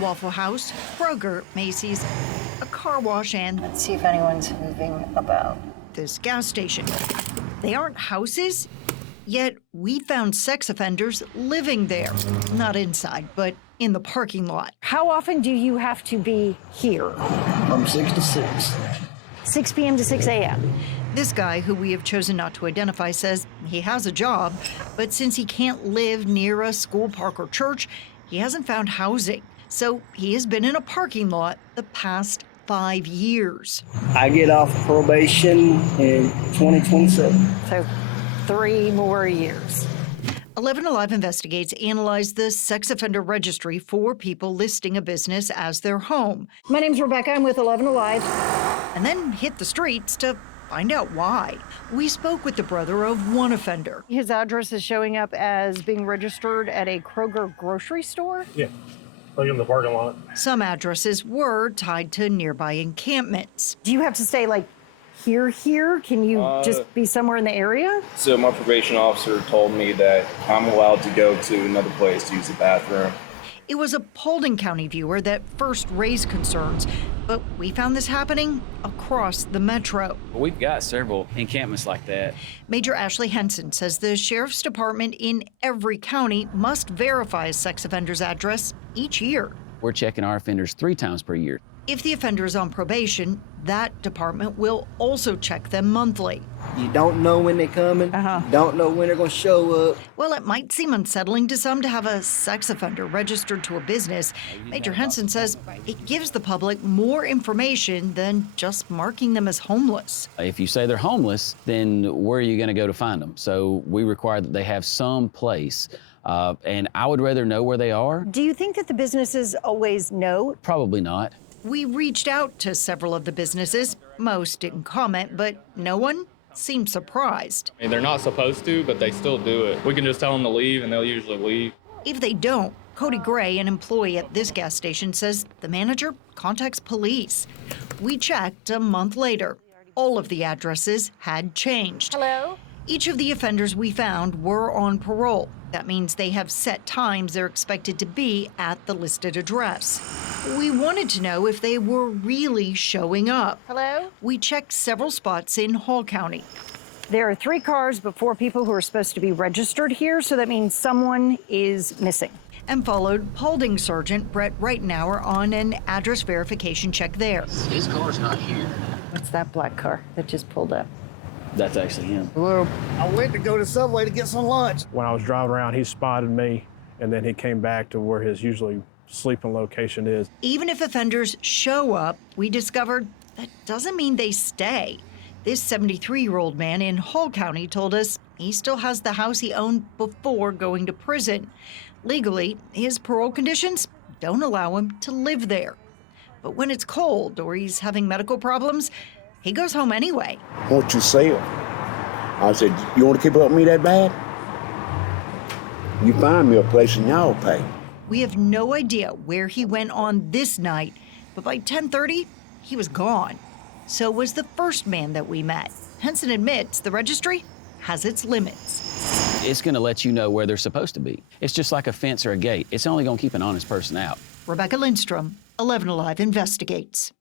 Waffle House, Kroger, Macy's, a car wash, and Let's see if anyone's moving about. this gas station. They aren't houses, yet we found sex offenders living there. Not inside, but in the parking lot. How often do you have to be here? From 6 to 6. 6 p.m. to 6 a.m. This guy, who we have chosen not to identify, says he has a job, but since he can't live near a school, park, or church, he hasn't found housing. So he has been in a parking lot the past 5 years. I get off probation in 2027. So 3 more years. 11 Alive Investigates analyzed the sex offender registry for people listing a business as their home, My name's Rebecca. I'm with 11 Alive. and then hit the streets to find out why. We spoke with the brother of one offender. His address is showing up as being registered at a Kroger grocery store. Yeah, like in the parking lot. Some addresses were tied to nearby encampments. Do you have to stay like here? Can you just be somewhere in the area? So my probation officer told me that I'm allowed to go to another place to use the bathroom. It was a Paulding County viewer that first raised concerns, but we found this happening across the metro. We've got several encampments like that. Major Ashley Henson says the sheriff's department in every county must verify a sex offender's address each year. We're checking our offenders 3 times per year. If the offender is on probation, that department will also check them monthly. You don't know when they're coming. You don't know when they're going to show up. While it might seem unsettling to some to have a sex offender registered to a business, Major Henson says it gives the public more information than just marking them as homeless. If you say they're homeless, then where are you going to go to find them? So we require that they have some place. And I would rather know where they are. Do you think that the businesses always know? Probably not. We reached out to several of the businesses. Most didn't comment, but no one seemed surprised. I mean, they're not supposed to, but they still do it. We can just tell them to leave, and they'll usually leave. If they don't, Cody Gray, an employee at this gas station, says the manager contacts police. We checked a month later. All of the addresses had changed. Hello? Each of the offenders we found were on parole. That means they have set times they're expected to be at the listed address. We wanted to know if they were really showing up. Hello? We checked several spots in Hall County. There are 3 cars but 4 people who are supposed to be registered here, so that means someone is missing. And followed Paulding Sergeant Brett Reitenauer on an address verification check there. His car's not here. What's that black car that just pulled up? That's actually him. Well, I went to go to Subway to get some lunch. When I was driving around, he spotted me, and then he came back to where his usually sleeping location is. Even if offenders show up, we discovered that doesn't mean they stay. This 73-year-old man in Hall County told us he still has the house he owned before going to prison. Legally, his parole conditions don't allow him to live there. But when it's cold or he's having medical problems, he goes home anyway. Won't you sell? I said, you want to keep up with me that bad? You find me a place and y'all pay. We have no idea where he went on this night, but by 10:30, he was gone. So was the first man that we met. Henson admits the registry has its limits. It's going to let you know where they're supposed to be. It's just like a fence or a gate. It's only going to keep an honest person out. Rebecca Lindstrom, 11 Alive Investigates.